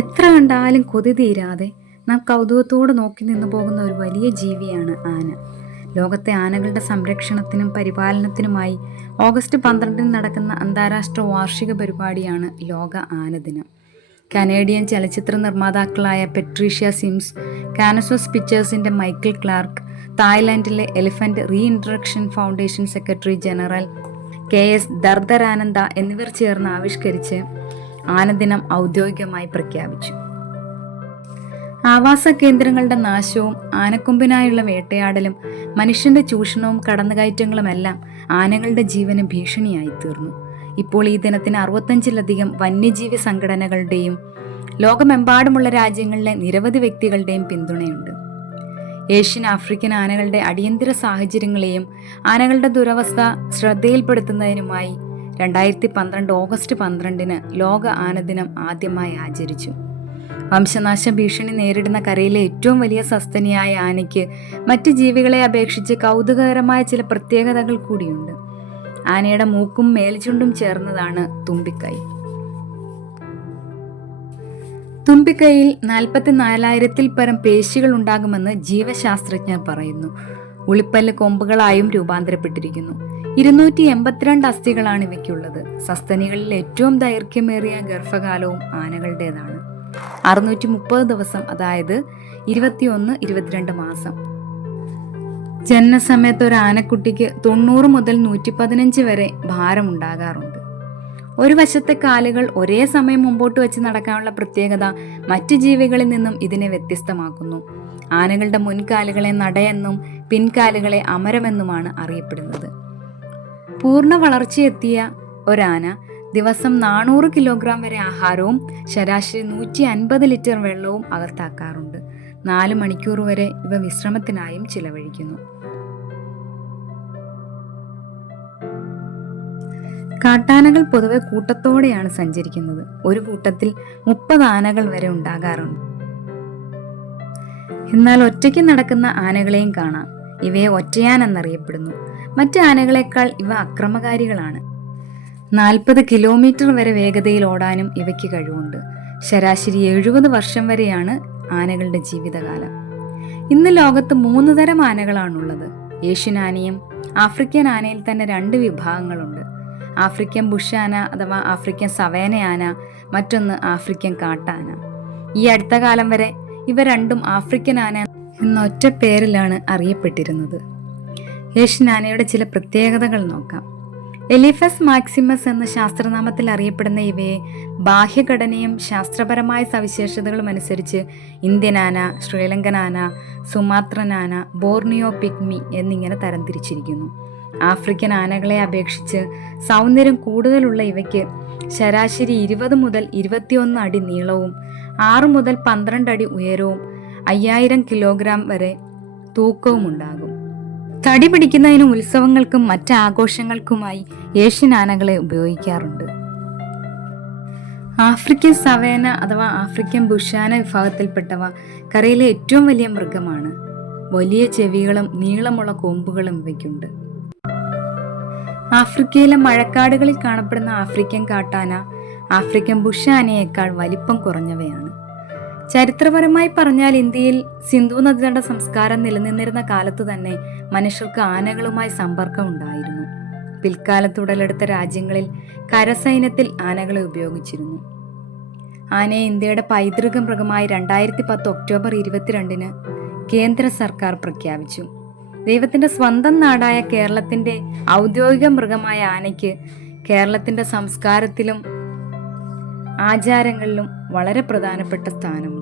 എത്ര കണ്ടാലും കൊതി തീരാതെ നാം കൗതുകത്തോടെ നോക്കി നിന്നു പോകുന്ന ഒരു വലിയ ജീവിയാണ് ആന. ലോകത്തെ ആനകളുടെ സംരക്ഷണത്തിനും പരിപാലനത്തിനുമായി ഓഗസ്റ്റ് 12 നടക്കുന്ന അന്താരാഷ്ട്ര വാർഷിക പരിപാടിയാണ് ലോക ആന ദിനം. കനേഡിയൻ ചലച്ചിത്ര നിർമ്മാതാക്കളായ പെട്രീഷ്യ സിംസ്, കാനസോസ് പിക്ചേഴ്സിന്റെ മൈക്കിൾ ക്ലാർക്ക്, തായ്ലാൻഡിലെ elephant reintroduction foundation secretary general KS ദർദരാനന്ദ എന്നിവർ ചേർന്ന് ആവിഷ്കരിച്ച് ആനദിനം ഔദ്യോഗികമായി പ്രഖ്യാപിച്ചു. ആവാസ കേന്ദ്രങ്ങളുടെ നാശവും ആനക്കൊമ്പിനായുള്ള വേട്ടയാടലും മനുഷ്യന്റെ ചൂഷണവും കടന്നുകയറ്റങ്ങളുമെല്ലാം ആനകളുടെ ജീവന് ഭീഷണിയായി തീർന്നു. ഇപ്പോൾ ഈ ദിനത്തിന് 65-ലധികം വന്യജീവി സംഘടനകളുടെയും ലോകമെമ്പാടുമുള്ള രാജ്യങ്ങളിലെ നിരവധി വ്യക്തികളുടെയും പിന്തുണയുണ്ട്. ഏഷ്യൻ ആഫ്രിക്കൻ ആനകളുടെ അടിയന്തര സാഹചര്യങ്ങളെയും ആനകളുടെ ദുരവസ്ഥ ശ്രദ്ധയിൽപ്പെടുത്തുന്നതിനുമായി 2012 ഓഗസ്റ്റ് 12 ലോക ആനദിനം ആദ്യമായി ആചരിച്ചു. വംശനാശ ഭീഷണി നേരിടുന്ന കരയിലെ ഏറ്റവും വലിയ സസ്തനിയായ ആനയ്ക്ക് മറ്റ് ജീവികളെ അപേക്ഷിച്ച് കൗതുകകരമായ ചില പ്രത്യേകതകൾ കൂടിയുണ്ട്. ആനയുടെ മൂക്കും മേൽചുണ്ടും ചേർന്നതാണ് തുമ്പിക്കൈ. തുമ്പിക്കൈയിൽ 44,000-ൽ പരം പേശികൾ ഉണ്ടാകുമെന്ന് ജീവശാസ്ത്രജ്ഞർ പറയുന്നു. ഉളിപ്പല്ല് കൊമ്പുകളായും രൂപാന്തരപ്പെട്ടിരിക്കുന്നു. 282 അസ്ഥികളാണ് ഇവയ്ക്കുള്ളത്. സസ്തനികളിൽ ഏറ്റവും ദൈർഘ്യമേറിയ ഗർഭകാലവും ആനകളുടേതാണ്. 630 ദിവസം, അതായത് 21-22 മാസം. ജനനസമയത്ത് ഒരു ആനക്കുട്ടിക്ക് 90 മുതൽ 115 വരെ ഭാരമുണ്ടാകാറുണ്ട്. ഒരു വശത്തെ കാലുകൾ ഒരേ സമയം മുമ്പോട്ട് വെച്ച് നടക്കാനുള്ള പ്രത്യേകത മറ്റു ജീവികളിൽ നിന്നും ഇതിനെ വ്യത്യസ്തമാക്കുന്നു. ആനകളുടെ മുൻകാലുകളെ നടയെന്നും പിൻകാലുകളെ അമരമെന്നുമാണ് അറിയപ്പെടുന്നത്. പൂർണ്ണ വളർച്ചയെത്തിയ ഒരാന ദിവസം 400 കിലോഗ്രാം വരെ ആഹാരവും ശരാശരി 150 ലിറ്റർ വെള്ളവും അകത്താക്കാറുണ്ട്. 4 മണിക്കൂർ വരെ ഇവ വിശ്രമത്തിനായും ചിലവഴിക്കുന്നു. കാട്ടാനകൾ പൊതുവെ കൂട്ടത്തോടെയാണ് സഞ്ചരിക്കുന്നത്. ഒരു കൂട്ടത്തിൽ 30 ആനകൾ വരെ ഉണ്ടാകാറുണ്ട്. എന്നാൽ ഒറ്റയ്ക്ക് നടക്കുന്ന ആനകളെയും കാണാം. ഇവയെ ഒറ്റയാൻ എന്നറിയപ്പെടുന്നു. മറ്റ് ആനകളെക്കാൾ ഇവ അക്രമകാരികളാണ്. 40 കിലോമീറ്റർ വരെ വേഗതയിൽ ഓടാനും ഇവയ്ക്ക് കഴിവുണ്ട്. ശരാശരി 70 വർഷം വരെയാണ് ആനകളുടെ ജീവിതകാലം. ഇന്ന് ലോകത്ത് 3 തരം ആനകളാണുള്ളത്. ഏഷ്യൻ ആനയും ആഫ്രിക്കൻ ആനയിൽ തന്നെ 2 വിഭാഗങ്ങളുണ്ട്. ആഫ്രിക്കൻ ബുഷ് ആന അഥവാ ആഫ്രിക്കൻ സവേന ആന, മറ്റൊന്ന് ആഫ്രിക്കൻ കാട്ടാന. ഈ അടുത്ത കാലം വരെ ഇവ രണ്ടും ആഫ്രിക്കൻ ആന എന്ന ഒറ്റ പേരിലാണ് അറിയപ്പെട്ടിരുന്നത്. ഏഷ്യൻ ആനയുടെ ചില പ്രത്യേകതകൾ നോക്കാം. എലിഫസ് മാക്സിമസ് എന്ന ശാസ്ത്രനാമത്തിൽ അറിയപ്പെടുന്ന ഇവയെ ബാഹ്യഘടനയും ശാസ്ത്രപരമായ സവിശേഷതകളും അനുസരിച്ച് ഇന്ത്യൻ ആന, ശ്രീലങ്കൻ ആന, സുമാത്രൻ ആന, ബോർണിയോ പിഗ്മി എന്നിങ്ങനെ തരംതിരിച്ചിരിക്കുന്നു. ആഫ്രിക്കൻ ആനകളെ അപേക്ഷിച്ച് സൗന്ദര്യം കൂടുതലുള്ള ഇവയ്ക്ക് ശരാശരി 20 മുതൽ 21 അടി നീളവും 6 മുതൽ 12 അടി ഉയരവും 5000 കിലോഗ്രാം വരെ തൂക്കവും ഉണ്ടാകും. തടി പിടിക്കുന്നതിനും ഉത്സവങ്ങൾക്കും മറ്റ് ആഘോഷങ്ങൾക്കുമായി ഏഷ്യൻ ആനകളെ ഉപയോഗിക്കാറുണ്ട്. ആഫ്രിക്കൻ സവേന അഥവാ ആഫ്രിക്കൻ ബുഷാന വിഭാഗത്തിൽപ്പെട്ടവ കരയിലെ ഏറ്റവും വലിയ മൃഗമാണ്. വലിയ ചെവികളും നീളമുള്ള കൊമ്പുകളും ഇവയ്ക്കുണ്ട്. ആഫ്രിക്കയിലെ മഴക്കാടുകളിൽ കാണപ്പെടുന്ന ആഫ്രിക്കൻ കാട്ടാന ആഫ്രിക്കൻ ബുഷ് ആനയേക്കാൾ വലിപ്പം കുറഞ്ഞവയാണ്. ചരിത്രപരമായി പറഞ്ഞാൽ ഇന്ത്യയിൽ സിന്ധു നദിതട സംസ്കാരം നിലനിന്നിരുന്ന കാലത്ത് തന്നെ മനുഷ്യർക്ക് ആനകളുമായി സമ്പർക്കം ഉണ്ടായിരുന്നു. പിൽക്കാലത്ത് ഉടലെടുത്ത രാജ്യങ്ങളിൽ കരസൈന്യത്തിൽ ആനകളെ ഉപയോഗിച്ചിരുന്നു. ആനയെ ഇന്ത്യയുടെ പൈതൃക മൃഗമായി 2010 ഒക്ടോബർ 22 കേന്ദ്ര സർക്കാർ പ്രഖ്യാപിച്ചു. ദൈവത്തിന്റെ സ്വന്തം നാടായ കേരളത്തിന്റെ ഔദ്യോഗിക മൃഗമായ ആനയ്ക്ക് കേരളത്തിന്റെ സംസ്കാരത്തിലും ആചാരങ്ങളിലും വളരെ പ്രധാനപ്പെട്ട സ്ഥാനമുണ്ട്.